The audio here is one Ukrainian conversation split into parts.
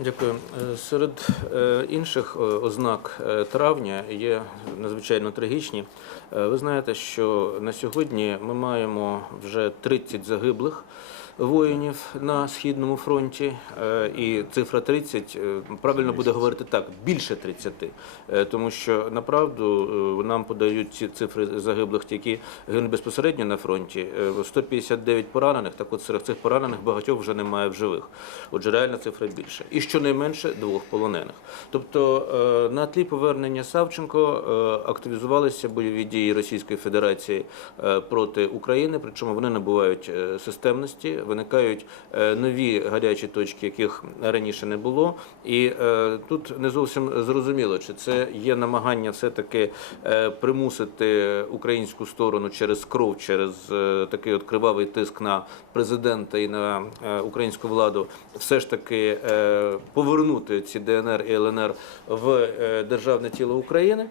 Дякую. Е, Серед е, інших е, ознак травня є надзвичайно трагічні. Ви знаєте, що на сьогодні ми маємо вже 30 загиблих воїнів на східному фронті, е, і цифра 30, е, правильно буде говорити так, більше 30, Е, тому що направду нам подають ці цифри загиблих, які гинуть безпосередньо на фронті. Е, 159 поранених, так от серед цих поранених багатьох вже немає в живих. Отже, реальна цифра більше. І щонайменше двох полонених. Тобто на тлі повернення Савченко активізувалися бойові дії Російської Федерації проти України, причому вони набувають системності, виникають е, нові гарячі точки, яких раніше не було. І е, тут не зовсім зрозуміло, чи це є намагання все-таки е, примусити українську сторону через кров, через такий от кривавий тиск на президента і на українську владу, все ж таки повернути ці ДНР і ЛНР в державне тіло України,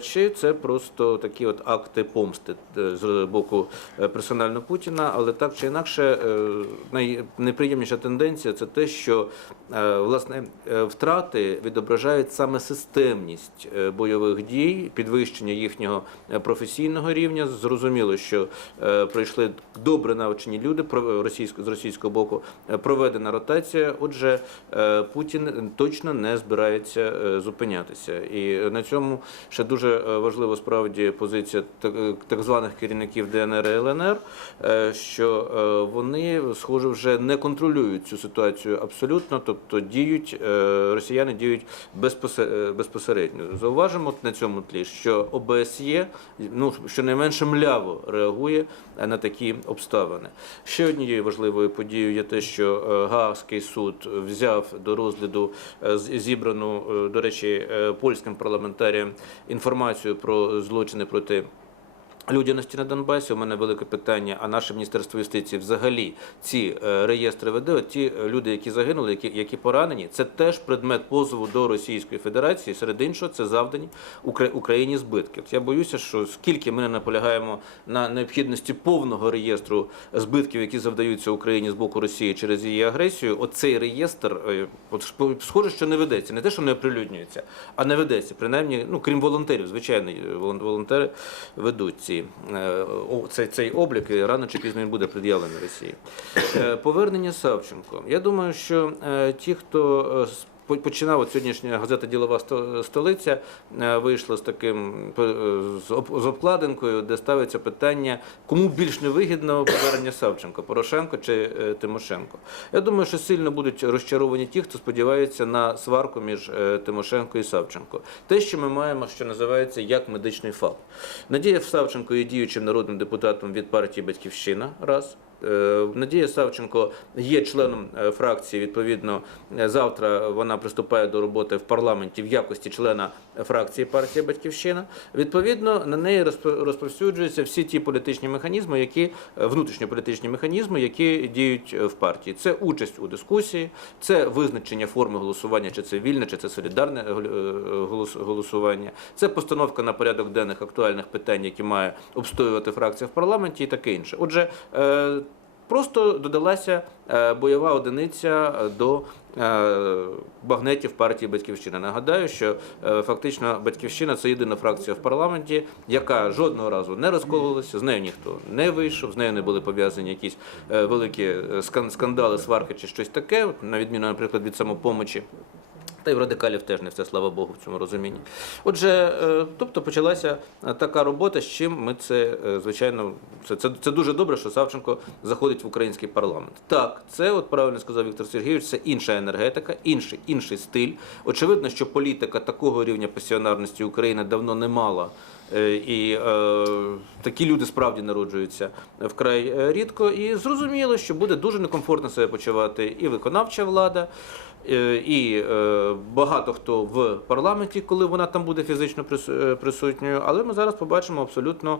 чи це просто такі от акти помсти з боку персонально Путіна, але так чи інакше, найнеприємніша тенденція це те, що е, власне е, втрати відображають саме системність е, бойових дій, підвищення їхнього професійного рівня. Зрозуміло, що прийшли добре навчені люди з російського боку, проведена ротація. Отже, Путін точно не збирається зупинятися. І на цьому ще дуже важлива справді позиція так, званих керівників ДНР і ЛНР, що е, схоже, вже не контролюють цю ситуацію абсолютно, тобто діють е, росіяни діють е, безпосередньо. Зауважимо на цьому тлі, що ОБСЄ ну щонайменше мляво реагує на такі обставини. Ще однією важливою подією є те, що е, Гаагський суд взяв до розгляду зібрану, до речі, польським парламентаріям інформацію про злочини проти. Людяності на Донбасі у мене велике питання. А наше міністерство юстиції взагалі ці е, реєстри веде. От Ті е, люди, які загинули, які, які поранені, це теж предмет позову до Російської Федерації. Серед іншого, це завдані Укра- Україні збитки. От я боюся, що скільки ми не наполягаємо на необхідності повного реєстру збитків, які завдаються Україні з боку Росії через її агресію, оцей реєстр е, от схоже, що не ведеться. Не те, що не оприлюднюється, а не ведеться. Принаймні, ну крім волонтерів, звичайно, волон- волонтери ведуть ці е, цей, цей облік, і рано чи пізно він буде пред'явлений Росії. Е, Повернення Савченко. Я думаю, що е, ті, хто починав от сьогоднішня газета Ділова сто- столиця е, вийшла з таким е, з обкладинкою, де ставиться питання, кому більш невигідно повернення Савченко, Порошенко чи е, Тимошенко. Я думаю, що сильно будуть розчаровані ті, хто сподівається на сварку між Тимошенко і Савченко. Те, що ми маємо, що називається як медичний факт. Надія Савченко є діючим народним депутатом від партії Батьківщина. Раз. Е, Надія Савченко є членом е, фракції. Відповідно, е, завтра вона приступає до роботи в парламенті в якості члена фракції партія Батьківщина. Відповідно, на неї розп- розповсюджуються всі ті політичні механізми, які внутрішньополітичні механізми, які діють в партії. Це участь у дискусії, це визначення форми голосування, чи це вільне, чи це солідарне голосування, це постановка на порядок денних актуальних питань, які має обстоювати фракція в парламенті, і таке інше. Отже. Просто додалася е, бойова одиниця до е, багнетів партії Батьківщина. Нагадаю, що е, фактично Батьківщина це єдина фракція в парламенті, яка жодного разу не розкололася, з нею ніхто не вийшов, з нею не були пов'язані якісь великі скан- скандали, сварки чи щось таке, на відміну, наприклад, від самопомочі. Та й в радикалів теж не все, слава Богу, в цьому розумінні. Отже, е, тобто почалася е, така робота, з чим ми це, е, звичайно, це, це, це дуже добре, що Савченко заходить в український парламент. Так, це, от правильно сказав Віктор Сергійович, це інша енергетика, інший, інший стиль. Очевидно, що політика такого рівня пасіонарності України давно не мала. Е, І е, такі люди справді народжуються вкрай е, рідко. І зрозуміло, що буде дуже некомфортно себе почувати і виконавча влада, е, і е, багато хто в парламенті, коли вона там буде фізично прису- присутньою. Але ми зараз побачимо абсолютно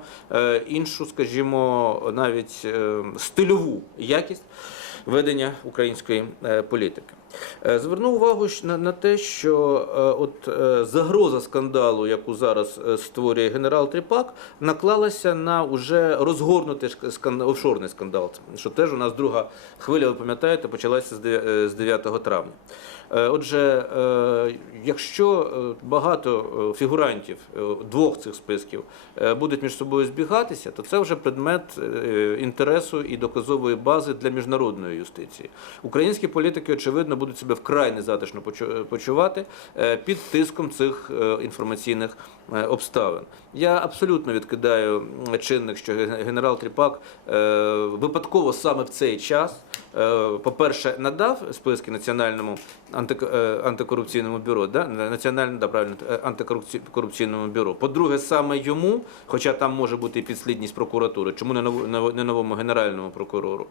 іншу, скажімо, навіть стильову якість ведення української політики. Е, Зверну увагу на, те, що е, от е, загроза скандалу, яку зараз створює генерал Тріпак, наклалася на уже розгорнутий офшорний скандал. Що теж у нас друга хвиля, ви пам'ятаєте, почалася з де- е, з 9 травня. Отже, якщо багато фігурантів двох цих списків будуть між собою збігатися, то це вже предмет інтересу і доказової бази для міжнародної юстиції. Українські політики, очевидно, будуть себе вкрай незатишно почувати е, під тиском цих е, інформаційних е, обставин. Я абсолютно відкидаю чинник, що генерал Тріпак випадково саме в цей час, по-перше, надав списки національному антикорупційному бюро, да? національному да, правильно, антикорупційному бюро. По-друге, саме йому, хоча там може бути і підслідність прокуратури, чому не ново- ново- не новому генеральному прокурору.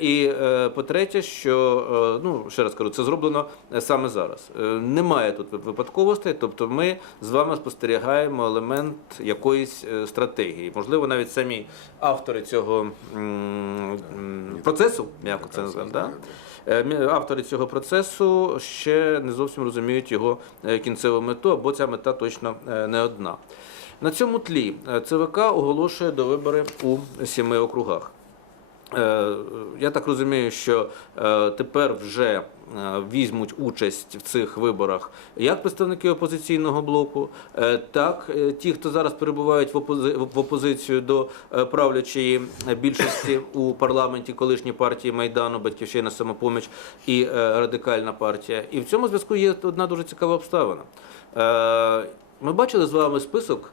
І по-третє, що ну ще кажу, це зроблено е, саме зараз. Е, Немає тут випадковостей, тобто ми з вами спостерігаємо елемент якоїсь е, стратегії. Можливо, навіть самі автори цього процесу, м'яко це назвемо, да? Автори цього процесу ще не зовсім розуміють його кінцеву мету, або ця мета точно не одна. На цьому тлі ЦВК оголошує до вибори у сіми округах. Е, Я так розумію, що е, тепер вже е, візьмуть участь в цих виборах як представники опозиційного блоку, так ті, хто зараз перебувають в опози- в опозицію до правлячої більшості у парламенті колишньої партії Майдану, Батьківщина, Самопоміч і Радикальна партія. І в цьому зв'язку є одна дуже цікава обставина. Ми бачили з вами список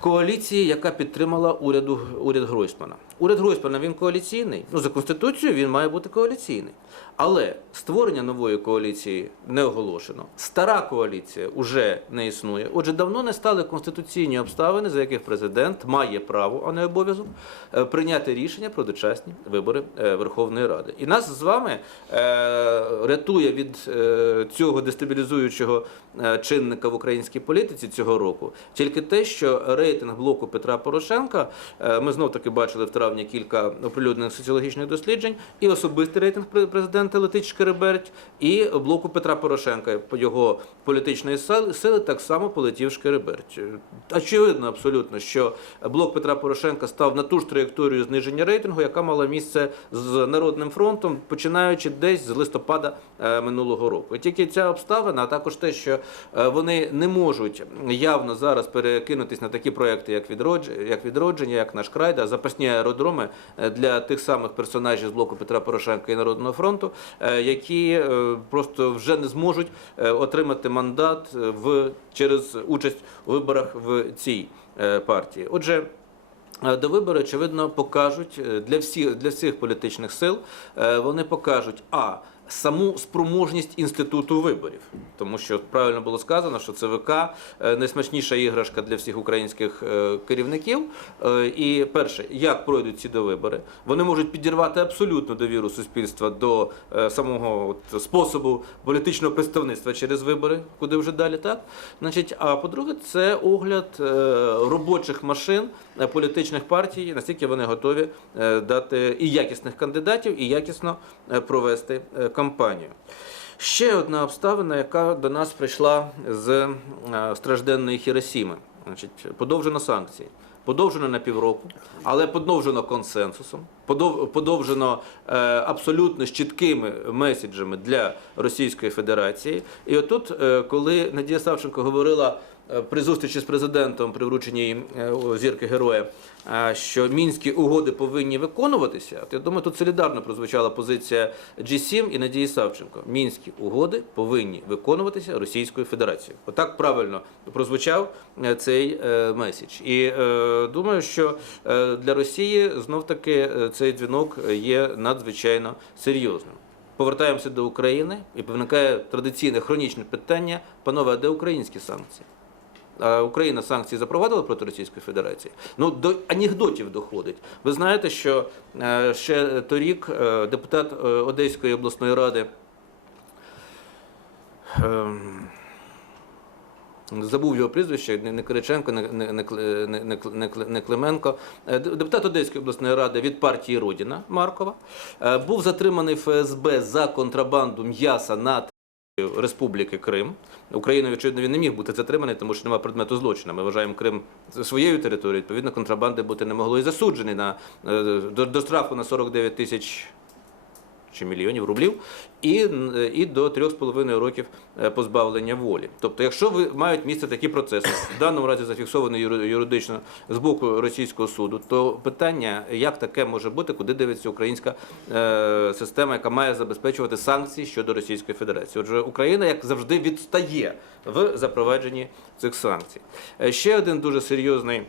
коаліції, яка підтримала уряд Гройсмана. Уряд Гройсмана він коаліційний. Ну за конституцією він має бути коаліційний. Але створення нової коаліції не оголошено. Стара коаліція вже не існує. Отже, давно не стали конституційні обставини, за яких президент має право, а не обов'язок, е, прийняти рішення про дочасні вибори е, Верховної Ради. І нас з вами е, рятує від цього дестабілізуючого чинника в українській політиці цього року тільки те, що рейтинг блоку Петра Порошенка, ми знов таки бачили в травні кілька оприлюднених соціологічних досліджень, і особистий рейтинг президента летить шкереберть, і блоку Петра Порошенка по його політичної сили, так само полетів шкереберть. Очевидно, абсолютно, що блок Петра Порошенка став на ту ж траєкторію зниження рейтингу, яка мала місце з Народним фронтом, починаючи десь з листопада е, минулого року. Тільки ця обставина, а також те, що е, вони не можуть явно зараз перекинутись на такі проекти, як відродження, як відродження, як наш край, да, запасні аеродроми е, для тих самих персонажів з блоку Петра Порошенка і Народного фронту, е, які е, просто вже не зможуть отримати мандат в через участь у виборах в цій партії. Отже. До вибори, очевидно, покажуть для всіх для всіх політичних сил. Вони покажуть а саму спроможність інституту виборів, тому що правильно було сказано, що ЦВК е, найсмачніша іграшка для всіх українських е, керівників. Е, І перше, як пройдуть ці довибори, вони можуть підірвати абсолютну довіру суспільства до самого способу політичного представництва через вибори, куди вже далі так. Значить, а по-друге, це огляд робочих машин політичних партій, наскільки вони готові дати і якісних кандидатів, і якісно провести е, кампанію. Ще одна обставина, яка до нас прийшла з е, стражденної Хіросіми, значить, подовжено санкції. Подовжено на півроку, але подовжено консенсусом, подовжено е, абсолютно з чіткими меседжами для Російської Федерації. І отут, е, коли Надія Савченко говорила при зустрічі з президентом при врученні е, зірки героя, е, що мінські угоди повинні виконуватися. Я думаю, тут солідарно прозвучала позиція G7 і Надії Савченко. Мінські угоди повинні виконуватися Російською Федерацією. Отак правильно прозвучав е, цей е, меседж. І е, думаю, що е, для Росії знов таки е, цей дзвінок є надзвичайно серйозним. Повертаємося до України і виникає традиційне хронічне питання: панове, а де українські санкції? Україна санкції запровадила проти Російської Федерації. Ну до анекдотів доходить. Ви знаєте, що е, ще торік е, депутат е, Одеської обласної ради ем, Забув його прізвище, не Кириченко, не, не, не, не, не, Клименко, депутат Одеської обласної ради від партії Родіна Маркова, був затриманий ФСБ за контрабанду м'яса на Республіки Крим. Україною, очевидно, він не міг бути затриманий, тому що немає предмету злочину. Ми вважаємо Крим своєю територією. Відповідно, контрабанди бути не могло і засуджений на е, до, до штрафу на 49 тисяч чи мільйонів рублів, і, і до 3,5 років е, позбавлення волі. Тобто, якщо ви мають місце такі процеси, в даному разі зафіксовані юридично з боку російського суду, то питання, як таке може бути, куди дивиться українська е, система, яка має забезпечувати санкції щодо Російської Федерації. Отже, Україна, як завжди, відстає в запровадженні цих санкцій. Е, Ще один дуже серйозний.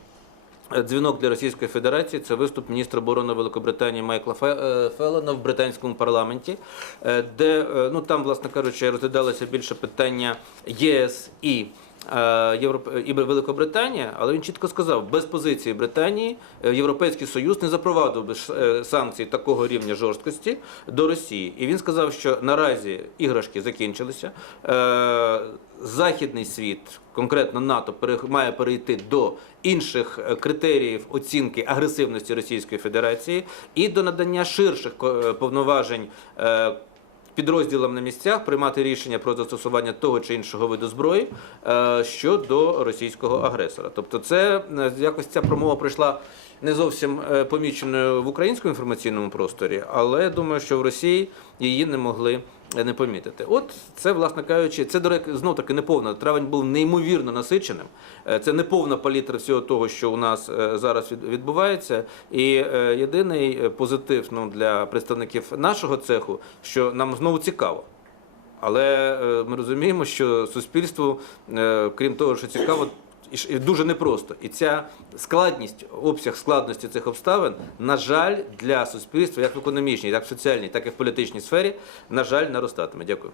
Дзвінок для Російської Федерації це виступ міністра оборони Великобританії Майкла е, Феллона в британському парламенті, е, де е, ну там, власне кажучи, розглядалося більше питання ЄС і. Е, Європ- і Великобританія, але він чітко сказав, без позиції Британії е, Європейський Союз не запровадив би е, санкцій такого рівня жорсткості до Росії. І він сказав, що наразі іграшки закінчилися. Е, Західний світ, конкретно НАТО, має перейти до інших е, критеріїв оцінки агресивності Російської Федерації і до надання ширших е, повноважень. Підрозділам на місцях приймати рішення про застосування того чи іншого виду зброї е, щодо російського агресора. Тобто, це е, якось ця промова прийшла не зовсім е, поміченою в українському інформаційному просторі, але думаю, що в Росії її не могли не помітити. От це, власне кажучи, це знов таки неповна. Травень був неймовірно насиченим. Е, Це неповна палітра всього того, що у нас е, зараз відбувається. І е, єдиний позитив ну, для представників нашого цеху, що нам знову цікаво. Але ми розуміємо, що суспільству, крім того, що цікаво, і дуже непросто. І ця складність, обсяг складності цих обставин, на жаль, для суспільства, як в економічній, так в соціальній, так і в політичній сфері, на жаль, наростатиме. Дякую.